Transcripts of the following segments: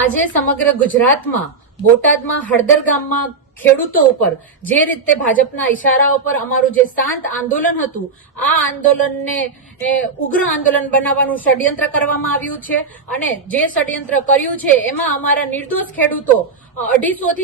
આજે સમગ્ર ગુજરાતમાં બોટાદમાં હળદર ગામમાં ખેડૂતો ઉપર જે રીતે ભાજપના ઈશારાઓ પર અમારું જે શાંત આંદોલન હતું, આ આંદોલનને ઉગ્ર આંદોલન બનાવવાનું ષડયંત્ર કરવામાં આવ્યું છે અને જે ષડયંત્ર કર્યું છે એમાં અમારા નિર્દોષ ખેડૂતો 250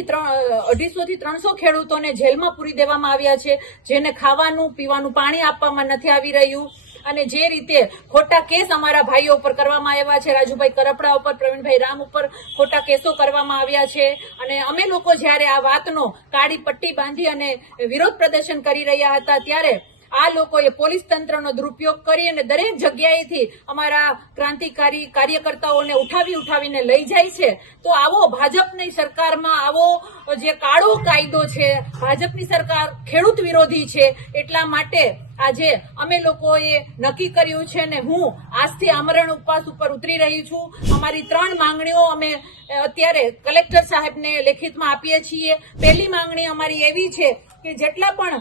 થી 300 ખેડૂતોને જેલમાં પૂરી દેવામાં આવ્યા છે, જેને ખાવાનું પીવાનું પાણી આપવામાં નથી આવી રહ્યું અને જે રીતે ખોટા કેસ અમારા ભાઈઓ ઉપર કરવામાં આવ્યા છે, રાજુભાઈ કરપડા ઉપર, પ્રવીણભાઈ રામ ઉપર ખોટા કેસો કરવામાં આવ્યા છે અને અમે લોકો જ્યારે આ વાતનો કાળી પટ્ટી બાંધી અને વિરોધ પ્રદર્શન કરી રહ્યા હતા ત્યારે આ લોકોએ પોલીસ તંત્રનો દુરુપયોગ કરી અને દરેક જગ્યાએથી અમારા ક્રાંતિકારી કાર્યકર્તાઓને ઉઠાવીને લઈ જાય છે. તો આવો ભાજપની સરકારમાં આવો જે કાળો કાયદો છે, ભાજપની સરકાર ખેડૂત વિરોધી છે, એટલા માટે આજે અમે લોકોએ નક્કી કર્યું છે ને હું આજથી આમરણ ઉપવાસ ઉપર ઉતરી રહી છું. અમારી 3 માંગણીઓ અમે અત્યારે કલેક્ટર સાહેબને લેખિતમાં આપીએ છીએ. પહેલી માંગણી અમારી એવી છે કે જેટલા પણ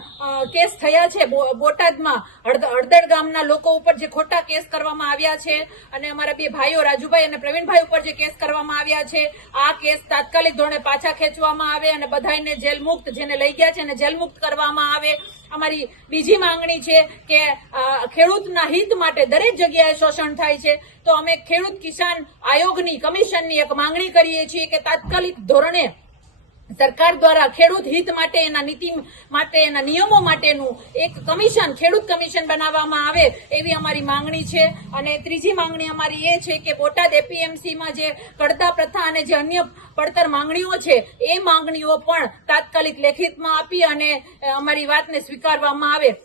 કેસ થયા છે બોટાદમાં હળદર ગામના લોકો ઉપર જે ખોટા કેસ કરવામાં આવ્યા છે અને અમારા 2 ભાઈઓ રાજુભાઈ અને પ્રવીણભાઈ ઉપર જે કેસ કરવામાં આવ્યા છે, આ કેસ તાત્કાલિક ધોરણે પાછા ખેંચવામાં આવે અને બધાને જેલ મુક્ત, જેને લઈ ગયા છે એને જેલ મુક્ત કરવામાં આવે. અમારી બીજી માંગણી છે કે ખેડૂતના હિત માટે દરેક જગ્યાએ શોષણ થાય છે, તો અમે ખેડૂત કિસાન આયોગની કમિશનની એક માંગણી કરીએ છીએ કે તાત્કાલિક ધોરણે સરકાર દ્વારા ખેડૂત હિત માટે, એના નીતિ માટે, એના નિયમો માટેનું એક કમિશન, ખેડૂત કમિશન બનાવવામાં આવે એવી અમારી માંગણી છે. અને ત્રીજી માંગણી અમારી એ છે કે બોટાદ એપીએમસીમાં જે કડતા પ્રથા અને જે અન્ય પડતર માંગણીઓ છે એ માંગણીઓ પણ તાત્કાલિક લેખિતમાં આપી અને અમારી વાતને સ્વીકારવામાં આવે.